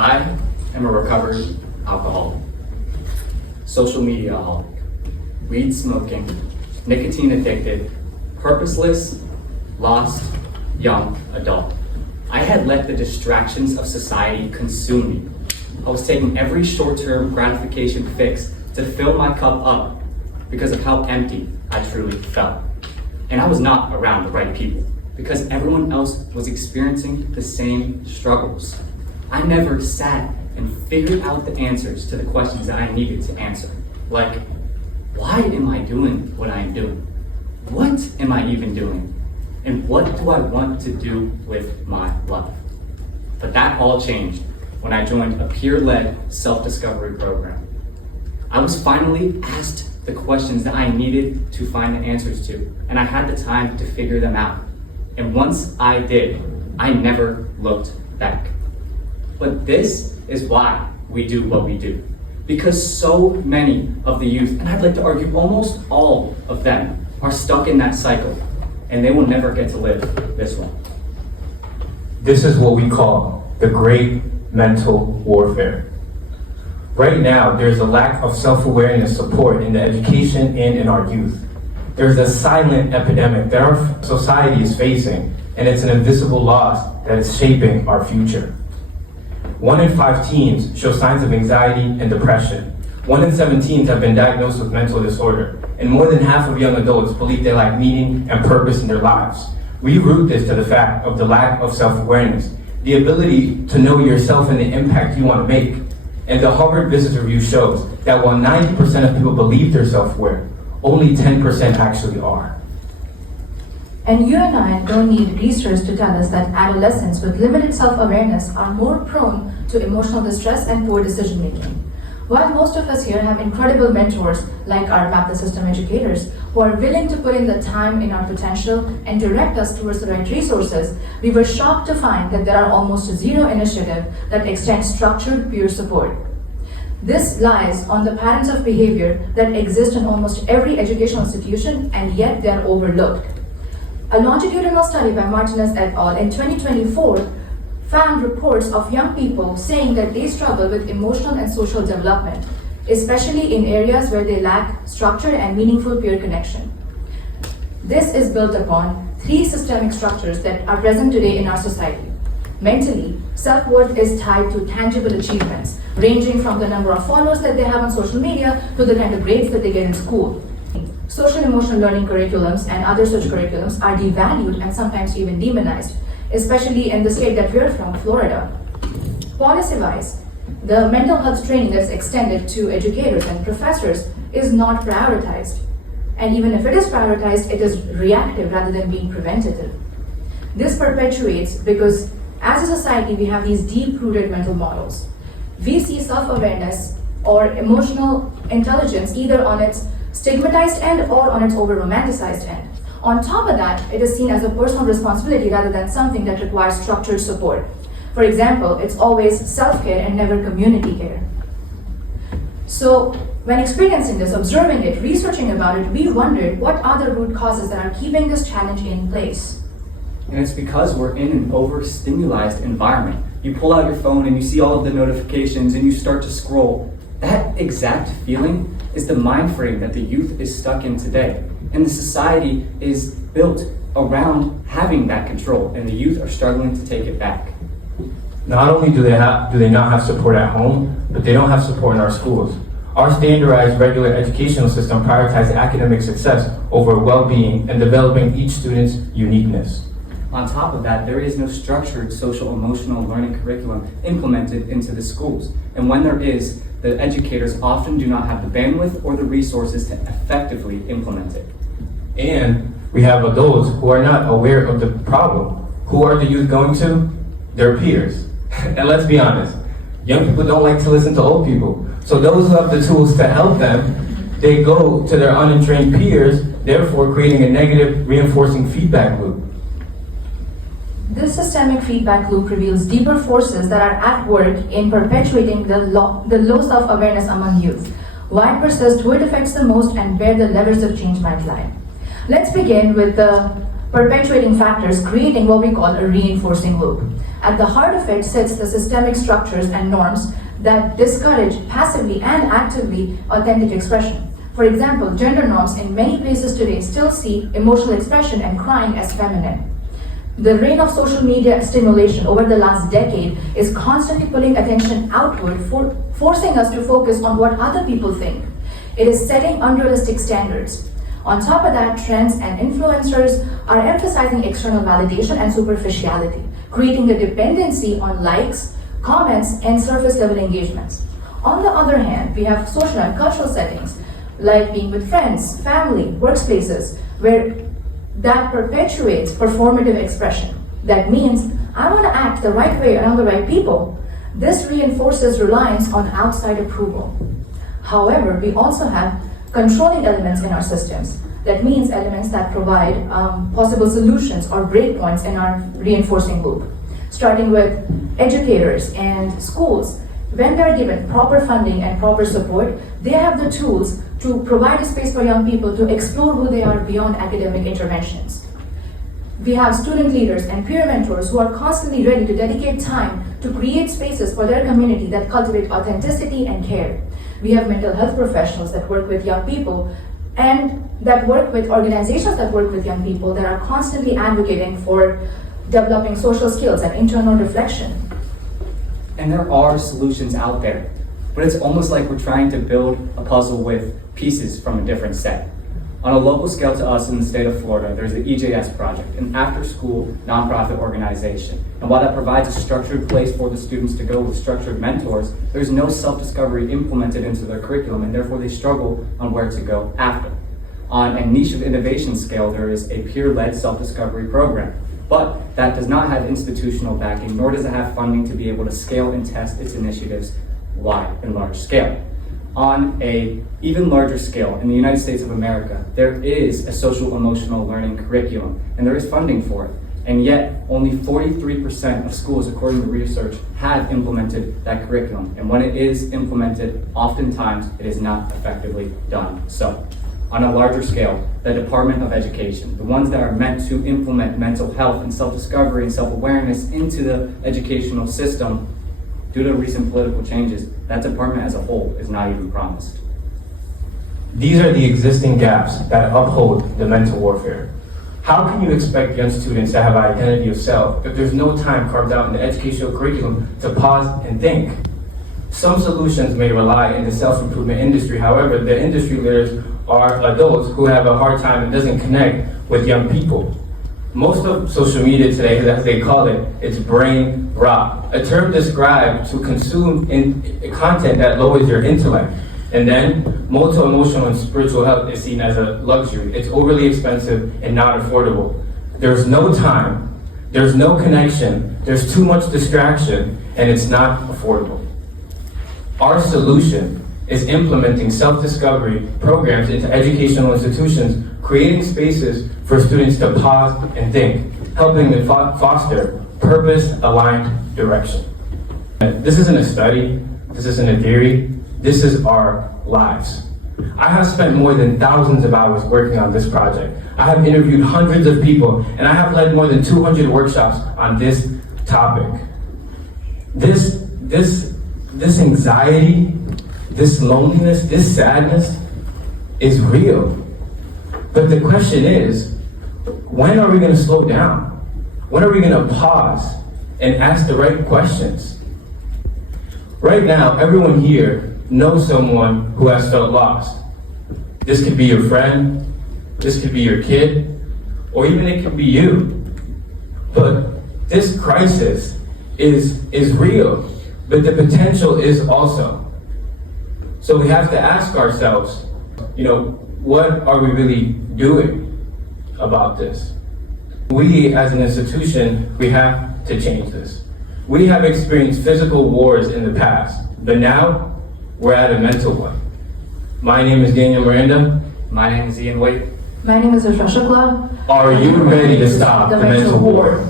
I am a recovered alcoholic, social media aholic, weed smoking, nicotine addicted, purposeless, lost, young adult. I had let the distractions of society consume me. I was taking every short-term gratification fix to fill my cup up because of how empty I truly felt. And I was not around the right people because everyone else was experiencing the same struggles. I never sat and figured out the answers to the questions that I needed to answer. Like, why am I doing what I am doing? What am I even doing? And what do I want to do with my life? But that all changed when I joined a peer-led self-discovery program. I was finally asked the questions that I needed to find the answers to, and I had the time to figure them out. And once I did, I never looked back. But this is why we do what we do. Because so many of the youth, and I'd like to argue almost all of them, are stuck in that cycle, and they will never get to live this one. This is what we call the great mental warfare. Right now, there's a lack of self-awareness support in the education and in our youth. There's a silent epidemic that our society is facing, and it's an invisible loss that is shaping our future. 1 in 5 teens show signs of anxiety and depression. 1 in 7 teens have been diagnosed with mental disorder, and more than half of young adults believe they lack meaning and purpose in their lives. We root this to the fact of the lack of self-awareness, the ability to know yourself and the impact you want to make. And the Harvard Business Review shows that while 90% of people believe they're self-aware, only 10% actually are. And you and I don't need research to tell us that adolescents with limited self-awareness are more prone to emotional distress and poor decision-making. While most of us here have incredible mentors like our Map the System educators who are willing to put in the time in our potential and direct us towards the right resources, we were shocked to find that there are almost zero initiative that extends structured peer support. This lies on the patterns of behavior that exist in almost every educational institution, and yet they are overlooked. A longitudinal study by Martinez et al. In 2024 found reports of young people saying that they struggle with emotional and social development, especially in areas where they lack structured and meaningful peer connection. This is built upon 3 systemic structures that are present today in our society. Mentally, self-worth is tied to tangible achievements, ranging from the number of followers that they have on social media to the kind of grades that they get in school. Social emotional learning curriculums and other such curriculums are devalued and sometimes even demonized, especially in the state that we're from, Florida. Policy-wise, the mental health training that's extended to educators and professors is not prioritized. And even if it is prioritized, it is reactive rather than being preventative. This perpetuates because as a society, we have these deep-rooted mental models. We see self-awareness or emotional intelligence either on its stigmatized end or on its over-romanticized end. On top of that, it is seen as a personal responsibility rather than something that requires structured support. For example, it's always self-care and never community care. So when experiencing this, observing it, researching about it, we wondered what are the root causes that are keeping this challenge in place. And it's because we're in an overstimulated environment. You pull out your phone and you see all of the notifications and you start to scroll. That exact feeling is the mind frame that the youth is stuck in today. And the society is built around having that control, and the youth are struggling to take it back. Not only do they not have support at home, but they don't have support in our schools. Our standardized regular educational system prioritizes academic success over well-being and developing each student's uniqueness. On top of that, there is no structured social emotional learning curriculum implemented into the schools. And when there is, the educators often do not have the bandwidth or the resources to effectively implement it. And we have adults who are not aware of the problem. Who are the youth going to? Their peers. And let's be honest, young people don't like to listen to old people. So those who have the tools to help them, they go to their untrained peers, therefore creating a negative reinforcing feedback loop. This systemic feedback loop reveals deeper forces that are at work in perpetuating the low self-awareness among youth. Why persist, who it affects the most, and where the levers of change might lie. Let's begin with the perpetuating factors, creating what we call a reinforcing loop. At the heart of it sits the systemic structures and norms that discourage passively and actively authentic expression. For example, gender norms in many places today still see emotional expression and crying as feminine. The reign of social media stimulation over the last decade is constantly pulling attention outward, forcing us to focus on what other people think. It is setting unrealistic standards. On top of that, trends and influencers are emphasizing external validation and superficiality, creating a dependency on likes, comments, and surface level engagements. On the other hand, we have social and cultural settings like being with friends, family, workplaces, where that perpetuates performative expression. That means I want to act the right way around the right people. This reinforces reliance on outside approval. However, we also have controlling elements in our systems. That means elements that provide possible solutions or breakpoints in our reinforcing loop. Starting with educators and schools. When they're given proper funding and proper support, they have the tools to provide a space for young people to explore who they are beyond academic interventions. We have student leaders and peer mentors who are constantly ready to dedicate time to create spaces for their community that cultivate authenticity and care. We have mental health professionals that work with young people and that work with organizations that work with young people that are constantly advocating for developing social skills and internal reflection. And there are solutions out there, but it's almost like we're trying to build a puzzle with pieces from a different set. On a local scale to us in the state of Florida, there's the EJS Project, an after-school nonprofit organization. And while that provides a structured place for the students to go with structured mentors, there's no self-discovery implemented into their curriculum, and therefore they struggle on where to go after. On a niche of innovation scale, there is a peer-led self-discovery program. But that does not have institutional backing, nor does it have funding to be able to scale and test its initiatives wide and large scale. On a even larger scale, in the United States of America, there is a social emotional learning curriculum, and there is funding for it. And yet, only 43% of schools, according to research, have implemented that curriculum. And when it is implemented, oftentimes it is not effectively done. So, on a larger scale, the Department of Education, the ones that are meant to implement mental health and self-discovery and self-awareness into the educational system, due to recent political changes, that department as a whole is not even promised. These are the existing gaps that uphold the mental warfare. How can you expect young students to have an identity of self if there's no time carved out in the educational curriculum to pause and think? Some solutions may rely in the self-improvement industry. However, the industry leaders are adults who have a hard time and doesn't connect with young people. Most of social media today, as they call it, it's brain rot, a term described to consume content that lowers your intellect. And then, mental, emotional, and spiritual health is seen as a luxury. It's overly expensive and not affordable. There's no time, there's no connection, there's too much distraction, and it's not affordable. Our solution is implementing self-discovery programs into educational institutions, creating spaces for students to pause and think, helping them foster purpose-aligned direction. This isn't a study, this isn't a theory, this is our lives. I have spent more than thousands of hours working on this project. I have interviewed hundreds of people, and I have led more than 200 workshops on this topic. This anxiety, this loneliness, this sadness is real. But the question is, when are we going to slow down? When are we going to pause and ask the right questions? Right now, everyone here knows someone who has felt lost. This could be your friend, this could be your kid, or even it could be you. But this crisis is real, but the potential is also. So we have to ask ourselves, what are we really doing about this? We as an institution, we have to change this. We have experienced physical wars in the past, but now we're at a mental one. My name is Daniel Miranda. My name is Ian Waite. My name is Ashra Shukla. Are you ready to stop the mental war?